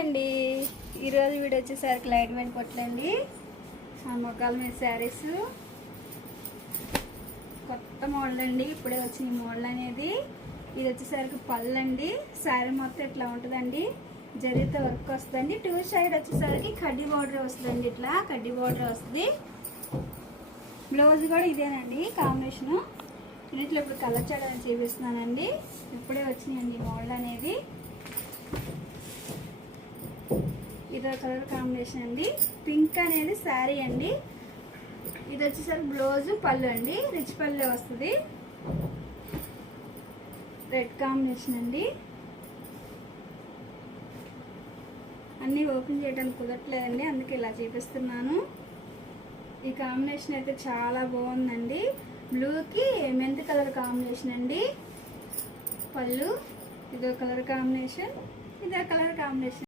అండి. ఈరోజు వీడియో వచ్చేసరికి లైట్ వెయిట్ కొట్టండి. ఆ మొక్కల మీద శారీస్ కొత్త మోడల్ అండి. ఇప్పుడే వచ్చిన ఈ మోడల్ అనేది. ఇది వచ్చేసరికి పళ్ళు అండి. శారీ మొత్తం ఇట్లా ఉంటుందండి. జరిగితే వర్క్ వస్తుందండి. టూ సైడ్ వచ్చేసరికి కడ్డీ బార్డర్ వస్తుందండి. ఇట్లా కడ్డీ బార్డర్ వస్తుంది. బ్లౌజ్ కూడా ఇదేనండి కాంబినేషను. ఇంట్లో ఇప్పుడు కలర్ చేయడానికి చూపిస్తున్నానండి. ఇప్పుడే వచ్చినాయండి మోడల్ అనేది. ఇదో కలర్ కాంబినేషన్ అండి. పింక్ అనేది శారీ అండి. ఇది వచ్చేసరికి బ్లౌజ్ పళ్ళు అండి. రిచ్ పళ్ళు వస్తుంది. రెడ్ కాంబినేషన్ అండి. అన్నీ ఓపెన్ చేయడానికి కుదరట్లేదండి, అందుకే ఇలా చూపిస్తున్నాను. ఈ కాంబినేషన్ అయితే చాలా బాగుందండి. బ్లూకి మెంతి కలర్ కాంబినేషన్ అండి. పళ్ళు ఇదో కలర్ కాంబినేషన్, ఇదో కలర్ కాంబినేషన్.